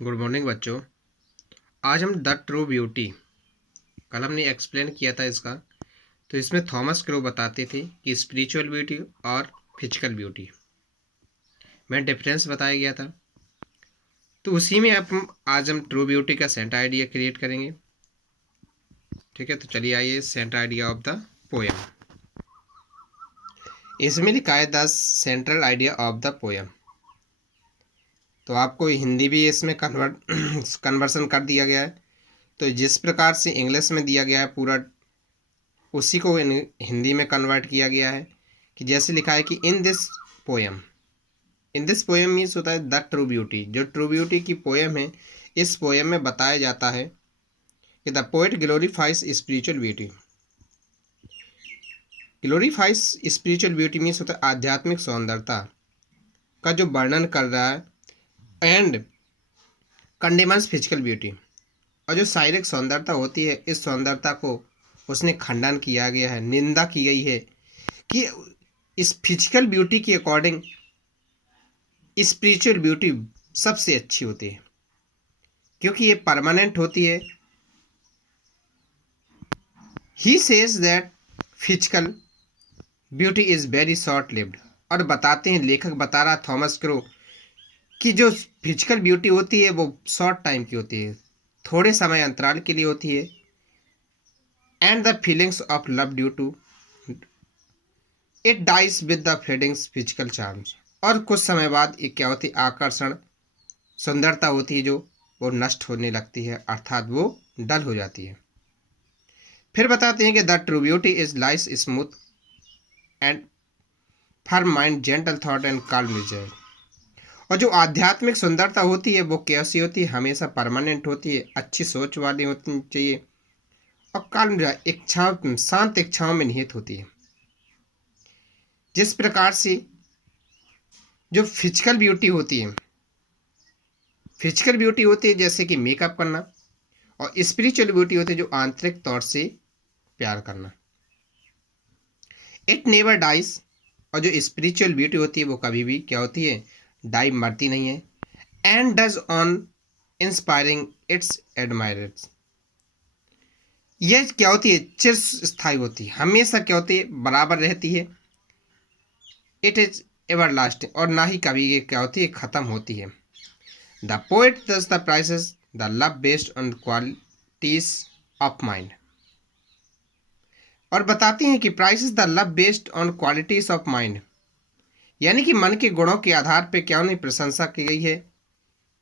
Good morning बच्चों। आज हम द ट्रू ब्यूटी, कल हमने एक्सप्लेन किया था इसका। तो इसमें थॉमस क्रो बताते थे कि स्पिरिचुअल ब्यूटी और फिजिकल ब्यूटी में डिफरेंस बताया गया था। तो उसी में अब आज हम ट्रू ब्यूटी का सेंटर आइडिया क्रिएट करेंगे। ठीक है, तो चलिए आइए centre idea of the poem. इसमें लिखा है the central idea of the poem. तो आपको हिंदी भी इसमें कन्वर्सन कर दिया गया है। तो जिस प्रकार से इंग्लिश में दिया गया है पूरा, उसी को हिंदी में कन्वर्ट किया गया है। कि जैसे लिखा है कि इन दिस पोएम मीन्स होता है द ट्रू ब्यूटी। जो ट्रू ब्यूटी की पोएम है, इस पोएम में बताया जाता है कि the poet glorifies spiritual beauty. Glorifies spiritual beauty means होता है आध्यात्मिक सौंदर्यता का जो वर्णन कर रहा है, एंड कंडेमन्स फिजिकल ब्यूटी। और जो शारीरिक सौंदर्यता होती है, इस सौंदर्यता को उसने खंडन किया गया है, निंदा की गई है कि इस फिजिकल ब्यूटी के अकॉर्डिंग स्पिरिचुअल ब्यूटी सबसे अच्छी होती है, क्योंकि ये परमानेंट होती है। He says that physical beauty is very short lived. और बताते हैं, लेखक बता रहा थॉमस क्रो कि जो फिजिकल ब्यूटी होती है वो शॉर्ट टाइम की होती है, थोड़े समय अंतराल के लिए होती है। And the feelings of love due to it dies with the फेडिंग्स physical charms. और कुछ समय बाद ये क्या होती है, आकर्षण सुंदरता होती है जो वो नष्ट होने लगती है, अर्थात वो डल हो जाती है। फिर बताते हैं कि the true beauty is lies smooth and firm mind gentle thought and calm result. और जो आध्यात्मिक सुंदरता होती है वो कैसी होती है, हमेशा परमानेंट होती है, अच्छी सोच वाली होती चाहिए और काल्म इच्छाओं, शांत इच्छाओं में निहित होती है। जिस प्रकार से जो फिजिकल ब्यूटी होती है, जैसे कि मेकअप करना, और स्पिरिचुअल ब्यूटी होती है जो आंतरिक तौर से प्यार करना। It never dies. और जो स्पिरिचुअल ब्यूटी होती है वो कभी भी क्या होती है, डाई, मरती नहीं है। And does on inspiring it's admirers. यह क्या होती है, चिर स्थायी होती है, हमेशा क्या होती है, बराबर रहती है। It is ever lasting. और ना ही कभी ये क्या होती है, खत्म होती है। द पोएट दस the prices the love based on qualities of mind. और बताती हैं कि prices the love based on qualities of mind, यानी कि मन के गुणों के आधार पर क्या उन्हें प्रशंसा की गई है।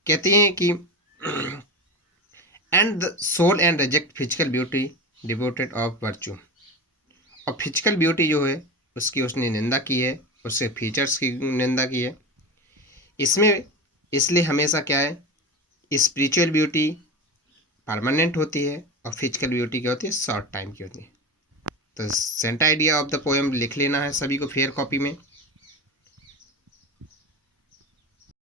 कहती हैं कि and the soul and reject physical beauty devoted of virtue. और फिजिकल ब्यूटी जो है उसकी उसने निंदा की है, उसके फीचर्स की निंदा की है। इसमें इसलिए हमेशा क्या है, स्पिरिचुअल ब्यूटी परमानेंट होती है और फिजिकल ब्यूटी क्या होती है, शॉर्ट टाइम की होती है। तो centre idea of the poem लिख लेना है सभी को फेयर कॉपी में।